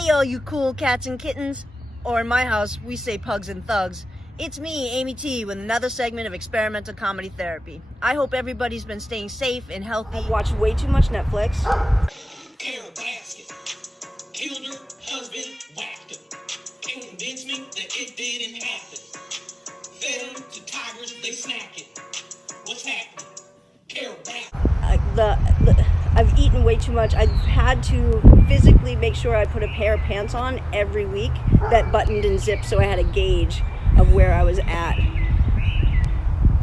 Hey all you cool cats and kittens, or in my house we say pugs and thugs. It's me, Amy T, with another segment of Experimental Comedy Therapy. I hope everybody's been staying safe and healthy. I've watched way too much Netflix. Carol Baskin killed her husband, whacked him. Can't convince me that it didn't happen. Fed him to tigers, they snack it. What's happening? Carol Baskin. I've eaten way too much. I've had to physically make sure I put a pair of pants on every week that buttoned and zipped, so I had a gauge of where I was at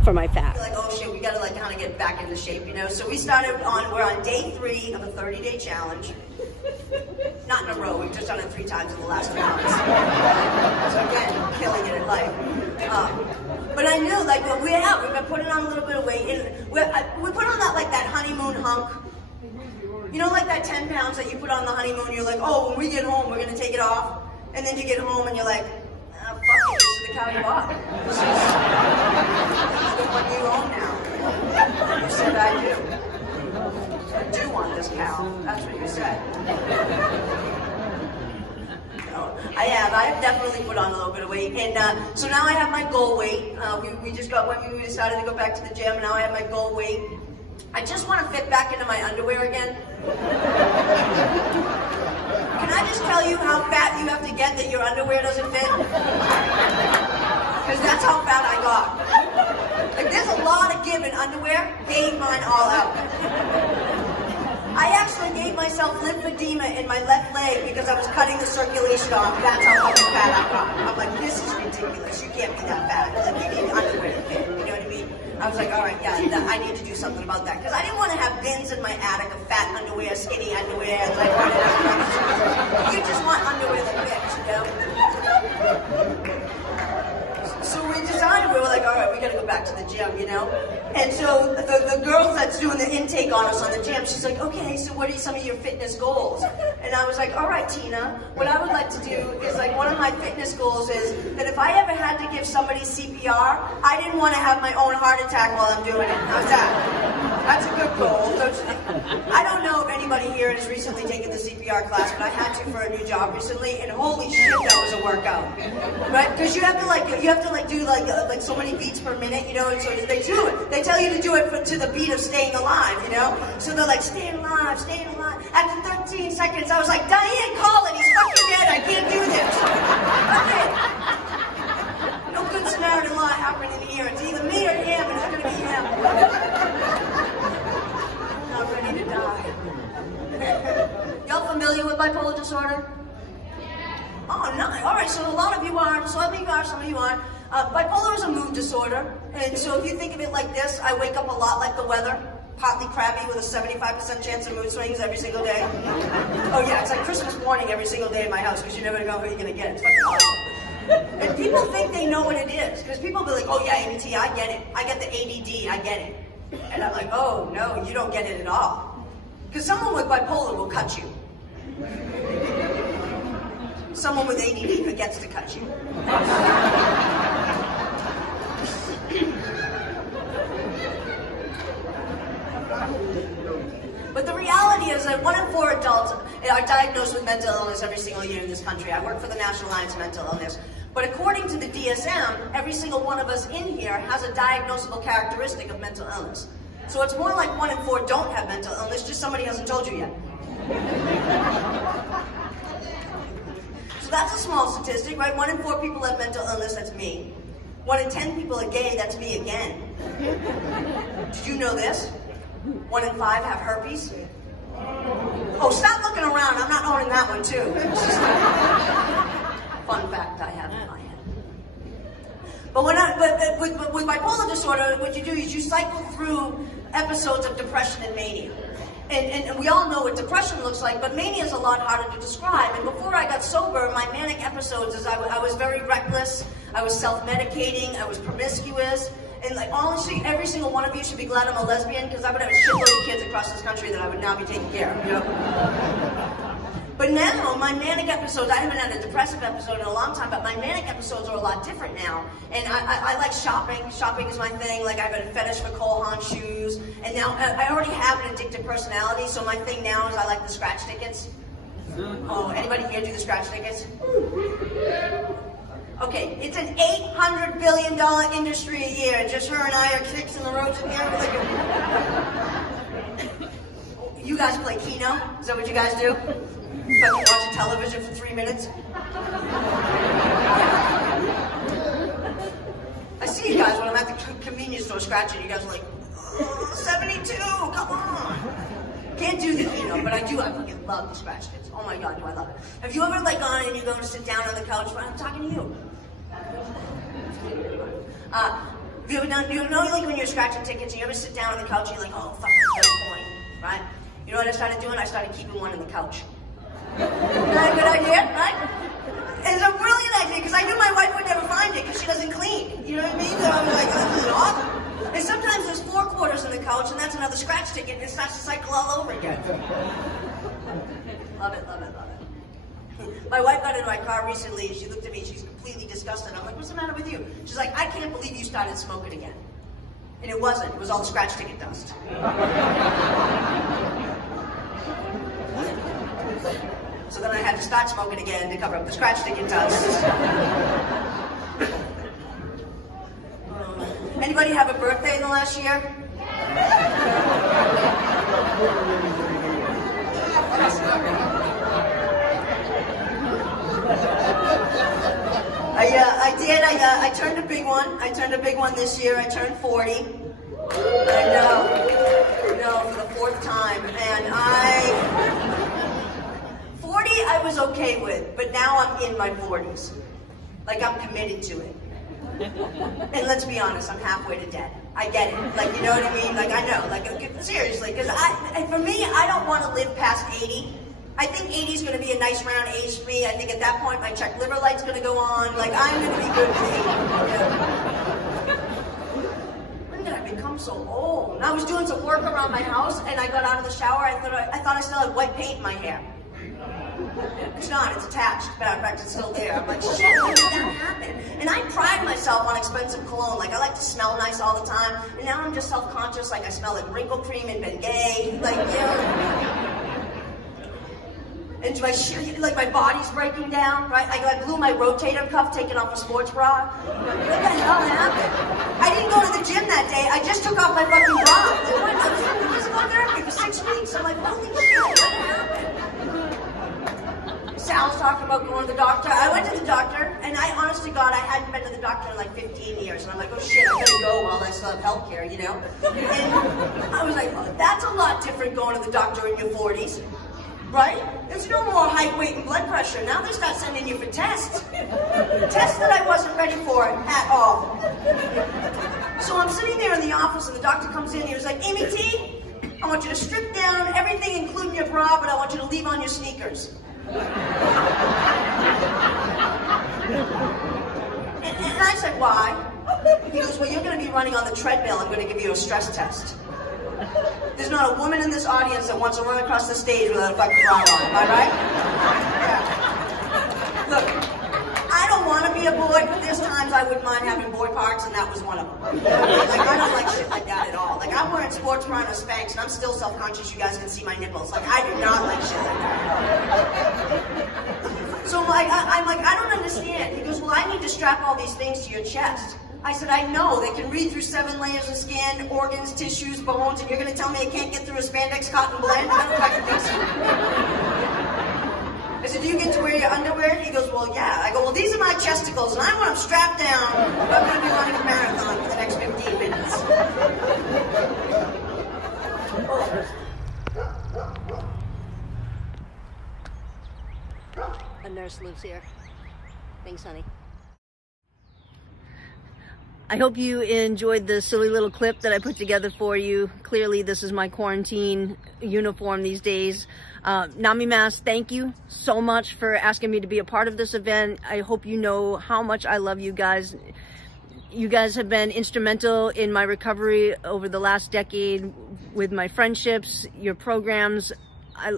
for my fat. Like, oh shit, we gotta like kind of get back into shape, you know? So we're on day 3 of a 30-day challenge. Not in a row, we've just done it 3 times in the last 2 months. So again, killing it at life. But I knew, like, we've been putting on a little bit of weight, and we put on that honeymoon hunk. You know, like that 10 pounds that you put on the honeymoon, you're like, oh, when we get home, we're gonna take it off. And then you get home and you're like, fuck it, this is the cow you bought. This is the one you own now. You said I do. I do want this cow. That's what you said. I have definitely put on a little bit of weight, and so now I have my goal weight. We decided to go back to the gym, and now I have my goal weight. I just want to fit back into my underwear again. Can I just tell you how fat you have to get that your underwear doesn't fit? Because that's how fat I got. Like, there's a lot of give in underwear. Gave mine all out. I actually gave myself lymphedema in my left leg because I was cutting the circulation off. That's how fucking fat I got. I'm like, this is ridiculous. You can't be that fat. Like, you need underwear to fit. You know what I mean? I was like, all right, yeah, I need to do something about that. Because I didn't want to have bins in my attic of fat underwear, skinny underwear, like, you just want underwear that fits, you know? So we decided, we were like, all right, we gotta go back to the gym, you know? And so the girl that's doing the intake on us on the gym, she's like, okay, so what are some of your fitness goals? And I was like, all right, Tina, what I would like to do is, like, one of my fitness goals is that if I ever had to give somebody CPR, I didn't want to have my own heart attack while I'm doing it. How's that? That's a good goal, don't you think? I don't know if anybody here has recently taken the CPR class, but I had to for a new job recently, and holy shit, that was a workout. Right? Because you have to do so many beats per minute, you know, and so they do it. They tell you to do it to the beat of staying alive, you know? So they're like, staying alive, staying alive. After 13 seconds, I was like, Diane, call it, he's fucking dead, I can't do this. Okay. No good Samaritan law happening here. It's either me or him, and it's gonna be him. I'm ready to die. Y'all familiar with bipolar disorder? Oh, no. All right, so a lot of you are, some of you aren't. Bipolar is a mood disorder, and so if you think of it like this, I wake up a lot like the weather, partly crabby with a 75% chance of mood swings every single day. Oh yeah, it's like Christmas morning every single day in my house, because you never know who you're gonna get. It's fucking awesome. And people think they know what it is, because people be like, oh yeah, ABT, I get it. I get the ADD, I get it. And I'm like, oh no, you don't get it at all. Because someone with bipolar will cut you. Someone with ADD forgets to cut you. But the reality is that 1 in 4 adults are diagnosed with mental illness every single year in this country. I work for the National Alliance of Mental Illness. But according to the DSM, every single one of us in here has a diagnosable characteristic of mental illness. So it's more like 1 in 4 don't have mental illness, just somebody hasn't told you yet. So that's a small statistic, right? 1 in 4 people have mental illness, that's me. 1 in 10 people are gay, that's me again. Did you know this? 1 in 5 have herpes. Oh, stop looking around, I'm not owning that one too. Fun fact I have in my head. But with bipolar disorder, what you do is you cycle through episodes of depression and mania. And we all know what depression looks like, but mania is a lot harder to describe. And before I got sober, my manic episodes is I was very reckless, I was self-medicating, I was promiscuous, and like honestly, every single one of you should be glad I'm a lesbian, because I would have a shitload of kids across this country that I would now be taking care of, you know? But now, my manic episodes, I haven't had a depressive episode in a long time, but my manic episodes are a lot different now. And I like shopping. Shopping is my thing. Like, I have a fetish for Cole Haan shoes. And now, I already have an addictive personality, so my thing now is I like the scratch tickets. Oh, anybody here do the scratch tickets? Okay, it's an $800 billion industry a year. Just her and I are kicks in the roads in here. You guys play Keno? Is that what you guys do? Fucking watching television for 3 minutes? I see you guys when I'm at the convenience store scratching. You guys are like, oh, 72, come on. Can't do the Keno, but I do. I fucking love the scratch tickets. Oh my God, do I love it. Have you ever like gone and you go to sit down on the couch? I'm talking to you. You know, like when you're scratching tickets, you ever sit down on the couch and you're like, oh, fuck, I got a coin, right? You know what I started doing? I started keeping one in the couch. Isn't that a good idea, right? It's a brilliant idea, because I knew my wife would never find it, because she doesn't clean. You know what I mean? So I was like, oh, this is awesome. And sometimes there's 4 quarters in the couch, and that's another scratch ticket, and it starts to cycle all over again. Love it, love it, love it. My wife got in my car recently, and she looked at me, she's completely disgusted. I'm like, what's the matter with you? She's like, I can't believe you started smoking again. And it wasn't, it was all the scratch ticket dust. So then I had to start smoking again to cover up the scratch ticket dust. Anybody have a birthday in the last year? I did. I turned a big one. I turned a big one this year. I turned 40. I know, for the 4th time. And 40 I was okay with, but now I'm in my 40s. Like, I'm committed to it. And let's be honest, I'm halfway to dead. I get it. Like, you know what I mean? Like, I know. Like, seriously, because for me, I don't want to live past 80. I think 80 is going to be a nice round age for me. I think at that point, my check liver light's going to go on. Like, I'm going to be good with 80. Yeah. When did I become so old? And I was doing some work around my house, and I got out of the shower. I thought I still had white paint in my hair. It's not, it's attached. Matter of fact, it's still there. I'm like, shit, how did that happen? And I pride myself on expensive cologne. Like, I like to smell nice all the time. And now I'm just self-conscious. Like, I smell like wrinkle cream and Bengay. Like, you know. And my body's breaking down, right? I blew my rotator cuff taking off a sports bra. What the hell happened? I didn't go to the gym that day. I just took off my fucking bra. I was in physical therapy for 6 weeks. I'm like, holy shit, what happened? Sal's talking about going to the doctor. I went to the doctor, and I, honest to God, I hadn't been to the doctor in like 15 years. And I'm like, oh shit, I better go while I still have healthcare, you know? And I was like, oh, that's a lot different going to the doctor in your 40s. Right? There's no more height, weight, and blood pressure. Now they start sending you for tests. Tests that I wasn't ready for at all. So I'm sitting there in the office, and the doctor comes in, and he was like, Amy T, I want you to strip down everything, including your bra, but I want you to leave on your sneakers. And I said, why? He goes, well, you're going to be running on the treadmill. I'm going to give you a stress test. There's not a woman in this audience that wants to run across the stage without a fucking bra on. Am I right? Yeah. Look, I don't want to be a boy, but there's times I wouldn't mind having boy parts, and that was one of them. Like, I don't like shit like that at all. Like, I'm wearing sports bra and a Spanx, and I'm still self-conscious you guys can see my nipples. Like, I do not like shit like that. So, like, I'm like, I don't understand. He goes, well, I need to strap all these things to your chest. I said, I know. They can read through 7 layers of skin, organs, tissues, bones, and you're going to tell me I can't get through a spandex cotton blend? I don't fucking think so. I said, do you get to wear your underwear? He goes, well, yeah. I go, well, these are my chesticles, and I want them strapped down. I'm going to be running a marathon for the next 15 minutes. A nurse lives here. Thanks, honey. I hope you enjoyed the silly little clip that I put together for you. Clearly, this is my quarantine uniform these days. Nami Mas, thank you so much for asking me to be a part of this event. I hope you know how much I love you guys. You guys have been instrumental in my recovery over the last decade with my friendships, your programs.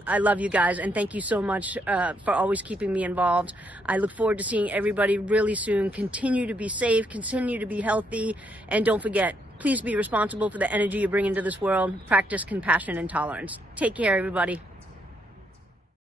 I love you guys, and thank you so much for always keeping me involved. I look forward to seeing everybody really soon. Continue to be safe, continue to be healthy, and don't forget, please be responsible for the energy you bring into this world. Practice compassion and tolerance. Take care, everybody.